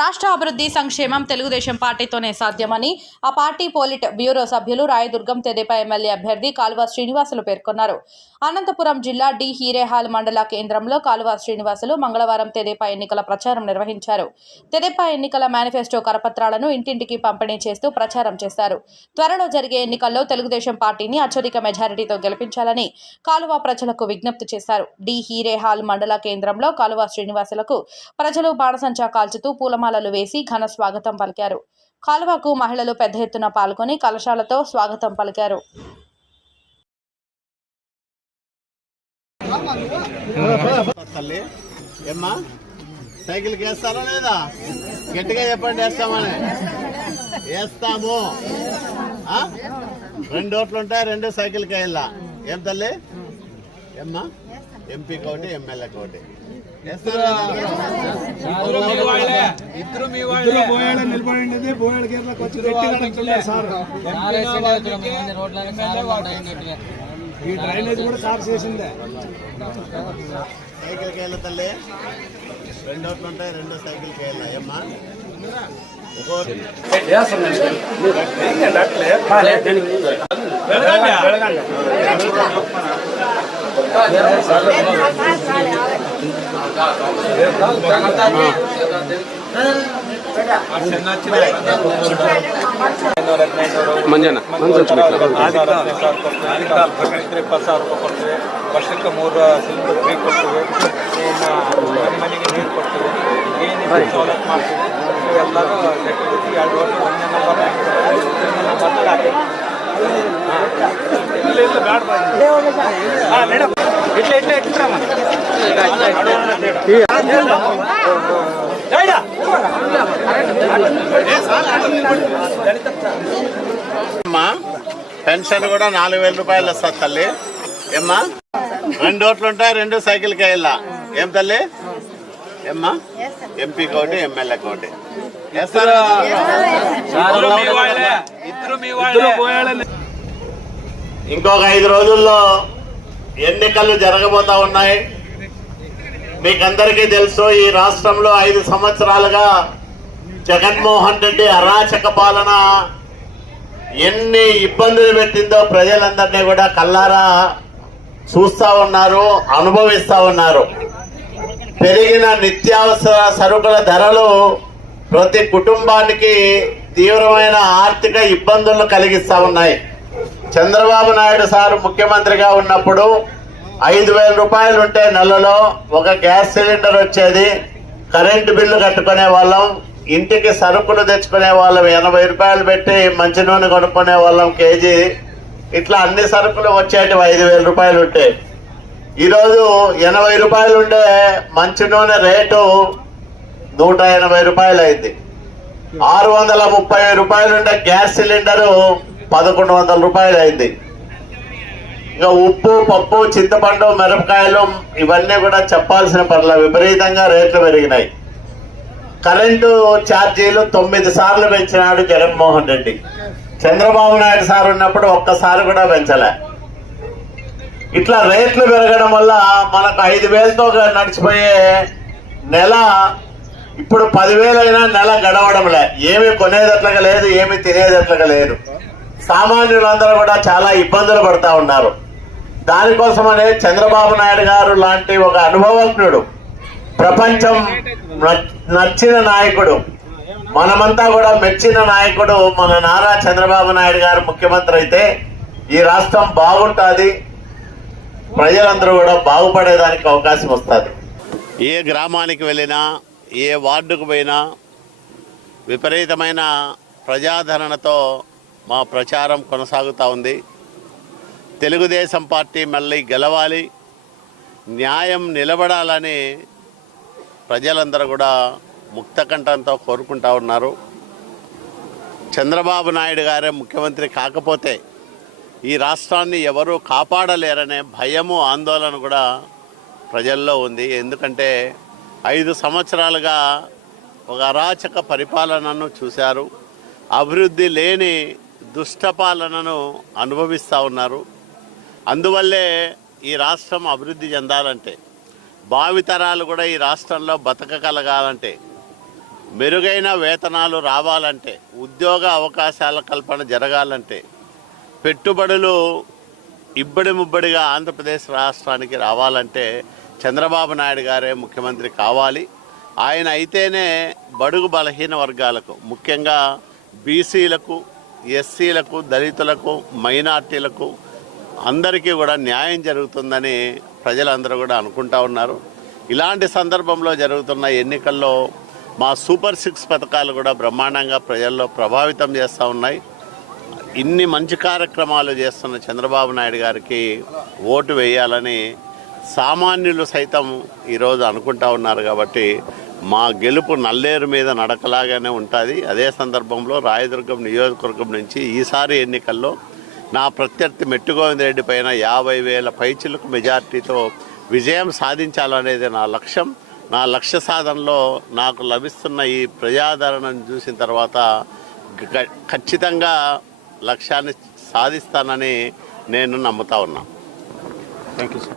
రాష్ట్ర అభివృద్ధి సంక్షేమం తెలుగుదేశం పార్టీతోనే సాధ్యమని ఆ పార్టీ పోలిట్ బ్యూరో సభ్యులు రాయదుర్గం తెదేపా ఎమ్మెల్యే అభ్యర్థి కాలువ శ్రీనివాసులు పేర్కొన్నారు. అనంతపురం జిల్లా డి హీరేహాల్ మండల కేంద్రంలో కాలువ శ్రీనివాసులు మంగళవారం తెదేపా ఎన్నికల ప్రచారం నిర్వహించారు. తెదేపా ఎన్నికల మేనిఫెస్టో కరపత్రాలను ఇంటింటికి పంపిణీ చేస్తూ ప్రచారం చేశారు. త్వరలో జరిగే ఎన్నికల్లో తెలుగుదేశం పార్టీని అత్యధిక మెజారిటీతో గెలిపించాలని కాలువ ప్రజలకు విజ్ఞప్తి చేశారు. డి హీరేహాల్ మండల కేంద్రంలో కాలువ శ్రీనివాసులకు ప్రజలు బాణసంచా కాల్చుతూ పూలమాలలు వేసి ఘన స్వాగతం పలికారు. కాలువకు మహిళలు పెద్ద ఎత్తున పాల్గొని కలశాలతో స్వాగతం పలికారు. సైకిల్కి వేస్తారా లేదా? గట్టిగా చెప్పండి. వేస్తామని వేస్తాము. 2 ఓట్లు ఉంటాయి, 2 సైకిల్కి వెళ్ళా. ఏం తల్లి? ఏమ్మా? ఎంపీకి ఒకటి, ఎమ్మెల్యేకి ఒకటి. ఈ డ్రైనేజ్ కూడా సార్ చేసిందే. సైకిల్కి వెళ్ళ తల్లి. 2 ఓట్లు ఉంటాయి, 2 సైకిల్కి వెళ్ళా. ఏమ్మా? ಮಂಜನ 20,000 ರೂಪಾಯಿ ಕೊಡ್ತೀವಿ. ವರ್ಷಕ್ಕೆ 3 ಸಿಲಿಂಡರ್ ಫ್ರೀ ಕೊಡ್ತೀವಿ. ಮನೆಗೆ ನೀರು ಕೊಡ್ತೀವಿ. ಏನೇನು ಸವಲತ್ತು ಮಾಡ್ತೀವಿ ಎಲ್ಲರೂ 2 ವರ್ಷ 1ನೇ ನಂಬರ್ ಹಾಕಿ పెన్షన్ కూడా 4,000 రూపాయలు వస్తుంది తల్లి. ఏమ్మా? 2 ఓట్లు ఉంటాయి, 2 సైకిల్కి వెళ్ళా. ఏం తల్లి? ఏమ్మా? ఎంపీకి ఒకటి, ఎమ్మెల్యేకి ఒకటి. ఇంకొక 5 రోజుల్లో ఎన్నికలు జరగబోతా ఉన్నాయి. మీకందరికీ తెలుసు, ఈ రాష్ట్రంలో 5 సంవత్సరాలుగా జగన్మోహన్ రెడ్డి అరాచక పాలన ఎన్ని ఇబ్బందులు పెట్టిందో ప్రజలందరినీ కూడా కల్లారా చూస్తా ఉన్నారు, అనుభవిస్తా ఉన్నారు. పెరిగిన నిత్యావసర సరుకుల ధరలు ప్రతి కుటుంబానికి తీవ్రమైన ఆర్థిక ఇబ్బందులను కలిగిస్తా ఉన్నాయి. చంద్రబాబు నాయుడు సార్ ముఖ్యమంత్రిగా ఉన్నప్పుడు 5,000 రూపాయలు ఉంటే నెలలో ఒక గ్యాస్ సిలిండర్ వచ్చేది. కరెంటు బిల్లు కట్టుకునే వాళ్ళం, ఇంటికి సరుకులు తెచ్చుకునే వాళ్ళం, 80 రూపాయలు పెట్టి మంచి నూనె కొనుక్కునే వాళ్ళం కేజీ. ఇట్లా అన్ని సరుకులు వచ్చేటివి 5,000 రూపాయలు ఉంటే. ఈరోజు 80 రూపాయలు ఉండే మంచి నూనె రేటు 180 రూపాయలు అయింది. 630 రూపాయలు ఉండే గ్యాస్ సిలిండరు 1,100 రూపాయలు అయింది. ఇంకా ఉప్పు, పప్పు, చింతపండు, మిరపకాయలు ఇవన్నీ కూడా చెప్పాల్సిన పర్ల విపరీతంగా రేట్లు పెరిగినాయి. కరెంటు ఛార్జీలు 9 సార్లు పెంచినాడు జగన్మోహన్ రెడ్డి. చంద్రబాబు నాయుడు సార్ ఉన్నప్పుడు ఒక్కసారి కూడా పెంచలే. ఇట్లా రేట్లు పెరగడం వల్ల మనకు 5,000తో నడిచిపోయే నెల ఇప్పుడు 10,000 అయినా నెల గడవడంలే. ఏమి కొనేదట్లుగా లేదు, ఏమి తినేదట్లుగా లేదు. సామాన్యులందరూ కూడా చాలా ఇబ్బందులు పడతా ఉన్నారు. దానికోసమనే చంద్రబాబు నాయుడు గారు లాంటి ఒక అనుభవజ్ఞుడు, ప్రపంచం నచ్చిన నాయకుడు, మనమంతా కూడా మెచ్చిన నాయకుడు మన నారా చంద్రబాబు నాయుడు గారు ముఖ్యమంత్రి అయితే ఈ రాష్ట్రం బాగుంటుంది, ప్రజలందరూ కూడా బాగుపడేదానికి అవకాశం వస్తుంది. ఏ గ్రామానికి వెళ్ళినా, ఏ వార్డుకు పోయినా విపరీతమైన ప్రజాదరణతో మా ప్రచారం కొనసాగుతూ ఉంది. తెలుగుదేశం పార్టీ మళ్ళీ గెలవాలి, న్యాయం నిలబడాలని ప్రజలందరూ కూడా ముక్తకంఠంతో కోరుకుంటా ఉన్నారు. చంద్రబాబు నాయుడు గారే ముఖ్యమంత్రి కాకపోతే ఈ రాష్ట్రాన్ని ఎవరూ కాపాడలేరనే భయము, ఆందోళన కూడా ప్రజల్లో ఉంది. ఎందుకంటే 5 సంవత్సరాలుగా ఒక అరాచక పరిపాలనను చూశారు. అభివృద్ధి లేని దుష్టపాలనను అనుభవిస్తూ ఉన్నారు. అందువల్లే ఈ రాష్ట్రం అభివృద్ధి చెందాలంటే, భావితరాలు కూడా ఈ రాష్ట్రంలో బతకగలగాలంటే మెరుగైన వేతనాలు రావాలంటే, ఉద్యోగ అవకాశాల కల్పన జరగాలంటే, పెట్టుబడులు ఇబ్బడి ముబ్బడిగా ఆంధ్రప్రదేశ్ రాష్ట్రానికి రావాలంటే చంద్రబాబు నాయుడు గారే ముఖ్యమంత్రి కావాలి. ఆయన అయితేనే బడుగు బలహీన వర్గాలకు, ముఖ్యంగా బీసీలకు, ఎస్సీలకు, దళితులకు, మైనార్టీలకు అందరికీ కూడా న్యాయం జరుగుతుందని ప్రజలందరూ కూడా అనుకుంటా ఉన్నారు. ఇలాంటి సందర్భంలో జరుగుతున్న ఎన్నికల్లో మా సూపర్ 6 పథకాలు కూడా బ్రహ్మాండంగా ప్రజల్లో ప్రభావితం చేస్తూ ఉన్నాయి. ఇన్ని మంచి కార్యక్రమాలు చేస్తున్న చంద్రబాబు నాయుడు గారికి ఓటు వేయాలని సామాన్యులు సైతం ఈరోజు అనుకుంటా ఉన్నారు. కాబట్టి మా గెలుపు నల్లేరు మీద నడకలాగానే ఉంటుంది. అదే సందర్భంలో రాయదుర్గం నియోజకవర్గం నుంచి ఈసారి ఎన్నికల్లో నా ప్రత్యర్థి మెట్టుగోవిందరెడ్డి పైన 50,000 పైచిలకు మెజార్టీతో విజయం సాధించాలనేది నా లక్ష్యం. నా లక్ష్య సాధనలో నాకు లభిస్తున్న ఈ ప్రజాదరణను చూసిన తర్వాత ఖచ్చితంగా లక్ష్యాన్ని సాధిస్తానని నేను నమ్ముతా ఉన్నా. Thank you sir.